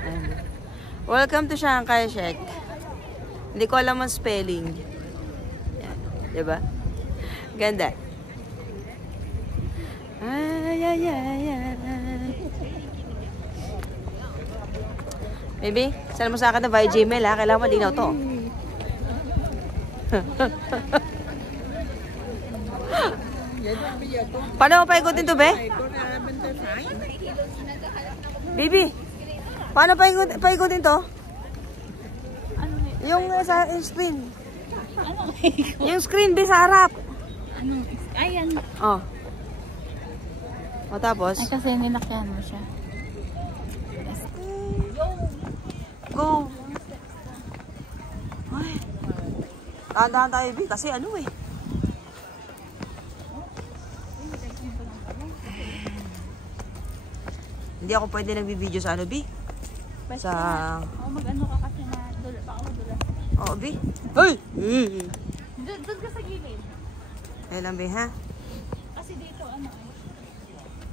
Ayan. Welcome to Shanghai Shek. Hindi ko alam ang spelling. Ayan. Diba? Ganda. Ay, ay, ay, ay. Baby, saan mo sa akin na via Gmail ha? Kailangan malinaw to. Paano mo paikutin to, be? Baby, paano paikutin to? Yung sa screen. Yung screen, be, sa harap. Ayan. Oh. O tapos? Ay, kasi nilakyan mo siya. Go! Ay. Tahan-tahan tayo, B. Kasi ano eh. Hindi ako pwede nagbibideo sa ano, B. Sa... mag-ano ka kasi na baka madulas. Oo, B. Ay! Doon ka sa gilid. Ayun lang, B, ha? Kasi dito, ano eh.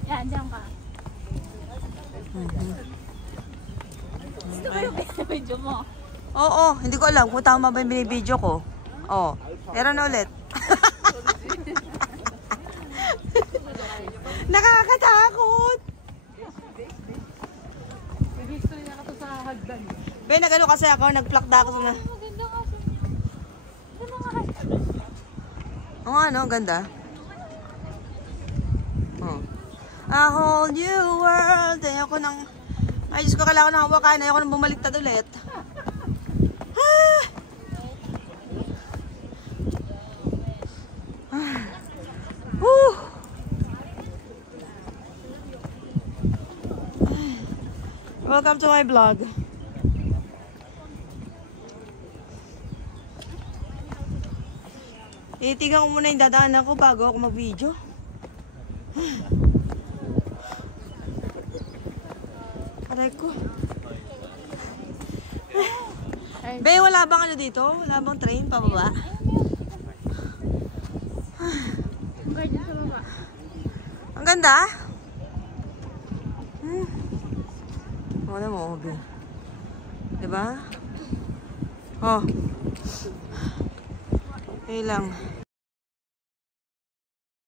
Yan, diyan ka. Gusto ko yung video mo. Oo, hindi ko alam kung tama ba yung binibideo ko. Oo. Meron na ulit. Nakakatakot! History na ka to sa hagdan. Ben, nag-ano kasi ako, nag-plakda ako na. Maganda kasi. Ganda nga kasi. Oo, ano, ganda. Oh. A whole new world. Ayoko nang... Ay, Diyos ko, kailangan na hawakan. Ayoko nang bumaliktad ulit. Welcome to my vlog. Itigan ko muna yung dadaanan ko bago ako mag-video. Aray ko. Be, wala bang ano dito? Wala bang train pababa? Ang ganda. Wala mo, Be. Diba? Oh. Ayun lang.